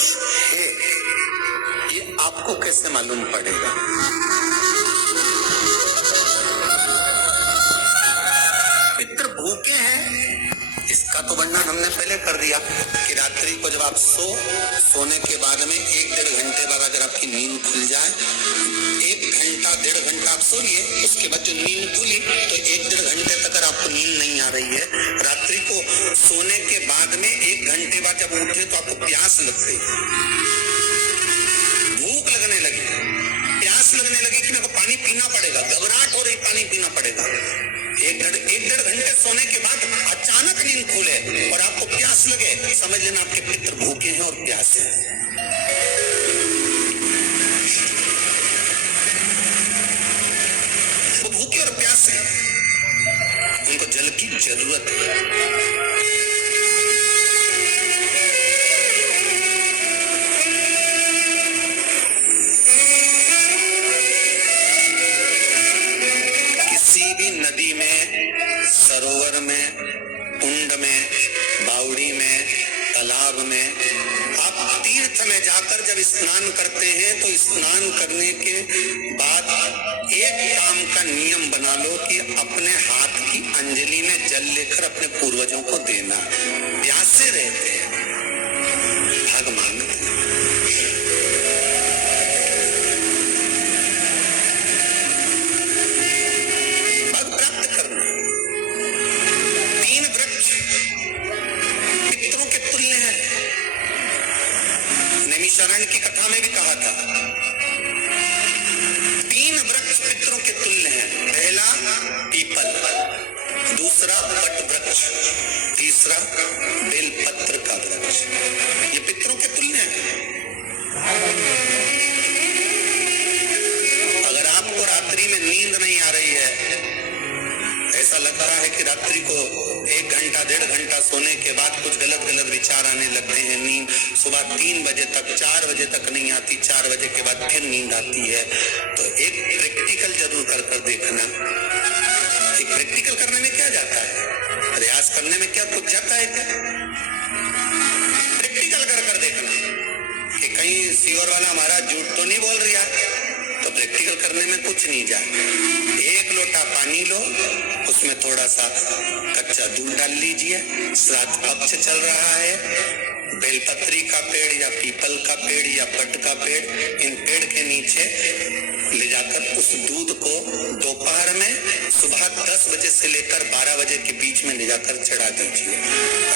दोष है ये आपको कैसे मालूम पड़ेगा? पितृ भूखे हैं इसका तो वर्णन हमने पहले कर दिया कि रात्रि को जब आप सोने के बाद में 1-1.5 घंटे बाद अगर आपकी नींद खुल जाए, 1 घंटा 1.5 घंटा आप सोइए, उसके बाद जो नींद खुली तो 1-1.5 घंटे तक अगर आपको नींद नहीं आ रही है, रात्रि को सोने के बाद में 1 घंटे बाद जब उठे तो आपको प्यास लग गई, भूख लगने लगी, प्यास लगने लगी कि मेरे को पानी पीना पड़ेगा, घबराहट हो रही, पानी पीना पड़ेगा। 1-1.5 घंटे सोने के बाद अचानक नींद खुले और आपको प्यास लगे, समझ लेना आपके पितृ भूखे हैं और प्यास है। वो भूखे और प्यास है, उनको जल की जरूरत है। नदी में, सरोवर में, कुंड में, बावड़ी में, तालाब में, आप तीर्थ में जाकर जब स्नान करते हैं तो स्नान करने के बाद एक काम का नियम बना लो कि अपने हाथ की अंजलि में जल लेकर अपने पूर्वजों को देना। प्यासे रहते हैं, भाग मांगते हैं। शरण की कथा में भी कहा था 3 वृक्ष पितरों के तुल्य हैं। पहला पीपल, दूसरा वट वृक्ष, तीसरा बेलपत्र का वृक्ष। ये पितरों के तुल्य हैं। अगर आपको रात्रि में नींद नहीं आ रही है, ऐसा लगता है कि रात्रि को 1 घंटा 1.5 घंटा सोने के बाद कुछ गलत विचार आने लगते हैं, नींद सुबह 3 बजे तक 4 बजे तक नहीं आती, 4 बजे के बाद फिर नींद आती है, तो एक प्रैक्टिकल जरूर कर देखना। एक प्रैक्टिकल करने में क्या जाता है, प्रयास करने में क्या कुछ जाता है क्या? प्रैक्टिकल कर देखना कि कहीं सीवर वाला हमारा झूठ तो नहीं बोल रहा, तो प्रैक्टिकल करने में कुछ नहीं जाए। 1 लोटा पानी लो, उसमें थोड़ा सा कच्चा दूध डाल लीजिए, श्राद्ध पक्ष चल रहा है, बेलपत्री का पेड़ या पीपल का पेड़ या बट का पेड़, इन पेड़ के नीचे ले जाकर उस दूध को दोपहर में सुबह 10 बजे से लेकर 12 बजे के बीच में ले जाकर चढ़ा दीजिए।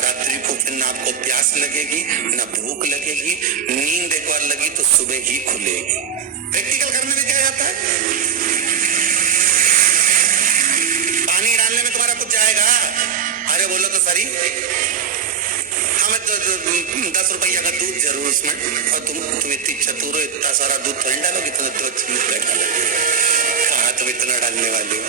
रात्रि को फिर ना आपको प्यास लगेगी, ना भूख लगेगी, नींद एक बार लगी तो सुबह ही खुलेगी। प्रैक्टिकल करने में क्या जाता है? पानी डालने में तुम्हारा कुछ जाएगा? अरे बोलो तो सही, हमें तो 10 रुपया का दूध जरूर उसमें, और तुम इतनी चतुर हो, इतना सारा दूध तो नहीं डालोगे, तो बैठा लगेगा। कहाँ तुम इतना डालने वाले हो?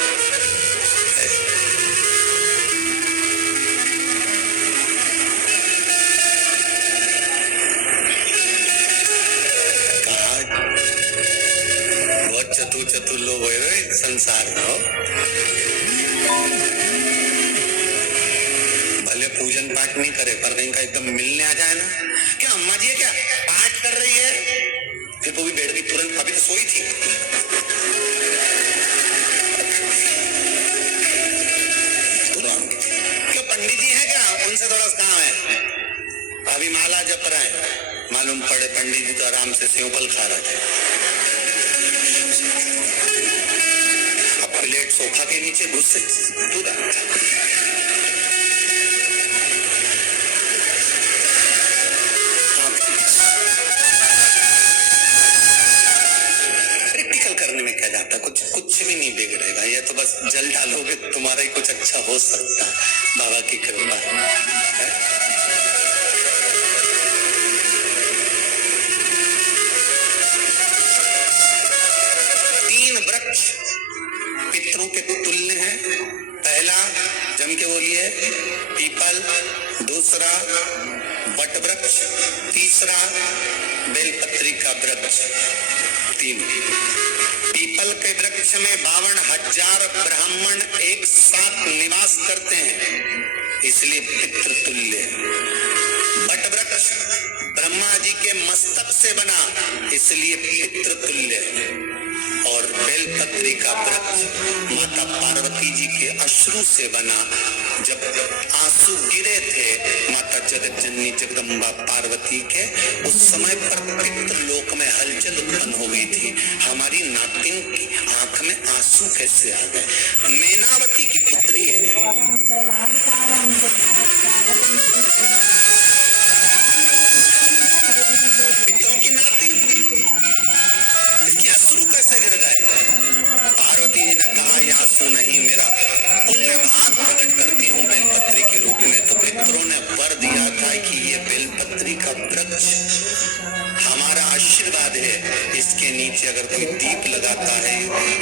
बहुत चतुर लोग हो संसार में। भले पूजन पाठ नहीं करे, पर कहीं का एकदम मिलने आ जाए ना, क्या अम्मा जी है क्या पाठ कर रही है, फिर वो भी बैठ गई तुरंत, अभी तो सोई थी। क्यों पंडित जी है क्या, उनसे थोड़ा काम है, अभी माला जप रहे हैं, मालूम पड़े पंडित जी तो आराम से सेव फल खा रहे थे। प्लेट सोफा के नीचे घुसे, प्रैक्टिकल करने में क्या जाता, कुछ भी नहीं बिगड़ेगा, ये तो बस जल डालोगे तुम्हारा ही कुछ अच्छा हो सकता है, बाबा की कृपा है। 3 वृक्ष पितरों के तुल्य हैं। पहला जम के बोलिए पीपल, दूसरा वट वृक्ष, तीसरा बेलपत्री का वृक्ष। 3 पीपल के वृक्ष में 52,000 ब्राह्मण एक साथ निवास करते हैं, इसलिए पितृतुल्य। वट वृक्ष ब्रह्मा जी के मस्तक से बना, इसलिए पितृतुल्य। और बेलपत्री का वृक्ष माता पार्वती जी के अश्रु से बना। जब आंसू गिरे थे माता जगत जननी जगदम्बा पार्वती के, उस समय पर पितृलोक में हलचल उत्पन्न हो गई थी। हमारी नातिन की आंख में आंसू कैसे आ गए? मैनावती की पुत्री है, पितरों की नातिन, इसकी अश्रु कैसे गिर गए? पार्वती जी ने कहा ये आंसू नहीं, मेरा पुण्य भाग प्रकट करती हूँ बेलपत्री के रूप में। तो पितरों ने वर दिया था कि ये बेलपत्री का वृक्ष हमारा आशीर्वाद है, इसके नीचे अगर कोई दीप लगाता है,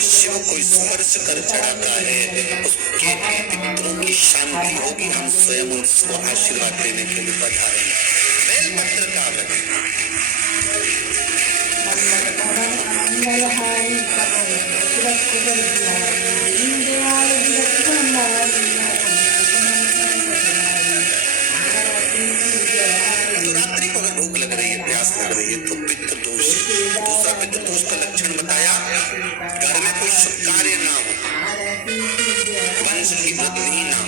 शिव को स्पर्श कर चढ़ाता है, उसके पितरों की शांति होगी। हम स्वयं उसको आशीर्वाद देने के लिए पधारेंगे। बेलपत्र का वृक्ष रात्रि को अगर भूख लग रही है, प्यास लग रही है, तो पितृ दोष। दूसरा पितृ दोष का लक्षण बताया, घर में कोई शुभ कार्य ना हो, वंश की वृद्धि ना हो।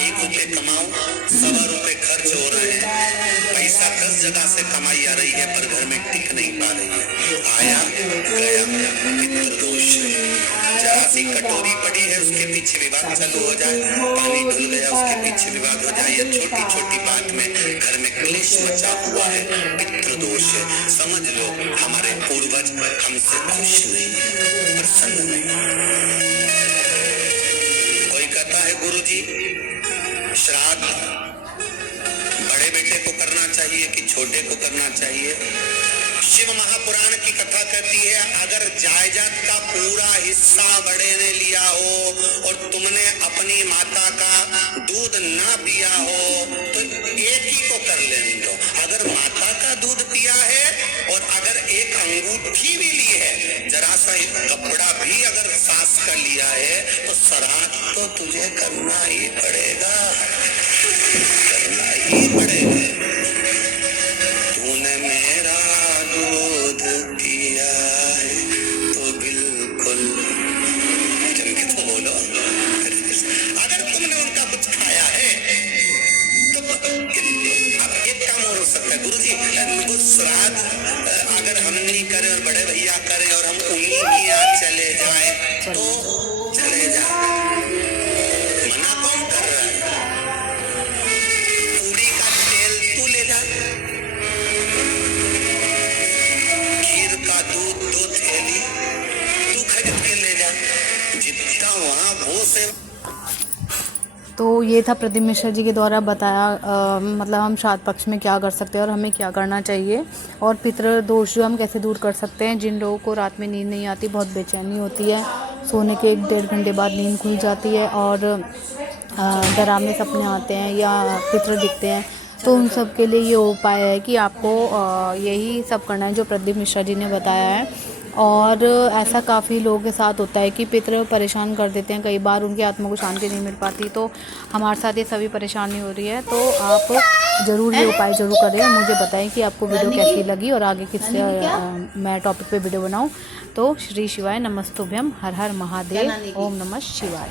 1 रुपये कमाओ, 1.25 रुपये खर्च हो रहे हैं, पैसा 10 जगह से कमाई आ रही है पर घर में टिक नहीं पा रही है, आया गया, पितृ दोष। जरा सी कटोरी पड़ी है, उसके पीछे विवाद चालू हो जाए, पानी धुल गया, उसके पीछे विवाद हो जाए, या छोटी छोटी बात में घर में क्लेश मचा हुआ है, पितृ दोष है। समझ लो हमारे पूर्वज हमसे खुश नहीं, प्रसन्न नहीं। कोई कहता है गुरुजी श्राद्ध बड़े बेटे को करना चाहिए कि छोटे को करना चाहिए? शिव महापुराण की कथा कहती है, अगर जायदाद का पूरा हिस्सा बड़े ने लिया हो और तुमने अपनी माता का दूध ना पिया हो तो एक ही को कर लेने दो। अगर माता का दूध पिया है और अगर एक अंगूठी भी ली है, जरा सा एक कपड़ा भी अगर सास का लिया है, तो श्राद्ध तो तुझे करना ही पड़ेगा, करना ही पड़ेगा। तूने मेरा दूध पिया है तो बिल्कुल चमके तो बोलो। अगर तुमने उनका कुछ खाया है तो एक काम और हो सकता है, गुरुजी श्राद्ध अगर हम नहीं करें और बड़े भैया करें और हम उन्हीं के यहाँ चले जाए तो चले जाए, मना कौन कर रहा है? पूरी का तेल तू ले जा, खीर का दूध 2 थैली तू खरीद के ले जा, जितना वहाँ वो से। तो ये था प्रदीप मिश्रा जी के द्वारा बताया मतलब हम श्राद्ध पक्ष में क्या कर सकते हैं और हमें क्या करना चाहिए, और पितृ दोष जो हम कैसे दूर कर सकते हैं। जिन लोगों को रात में नींद नहीं आती, बहुत बेचैनी होती है, सोने के 1-1.5 घंटे बाद नींद खुल जाती है और डरावने सपने आते हैं या पितृ दिखते हैं, तो उन सब के लिए ये उपाय है कि आपको यही सब करना है जो प्रदीप मिश्रा जी ने बताया है। और ऐसा काफ़ी लोगों के साथ होता है कि पितृ परेशान कर देते हैं, कई बार उनकी आत्मा को शांति नहीं मिल पाती, तो हमारे साथ ये सभी परेशानी हो रही है। तो आप ज़रूर ये उपाय ज़रूर करें, मुझे बताएं कि आपको वीडियो कैसी लगी और आगे किस मैं टॉपिक पे वीडियो बनाऊं। तो श्री शिवाय नमस्तुभ्यम, हर हर महादेव, ओम नमः शिवाय।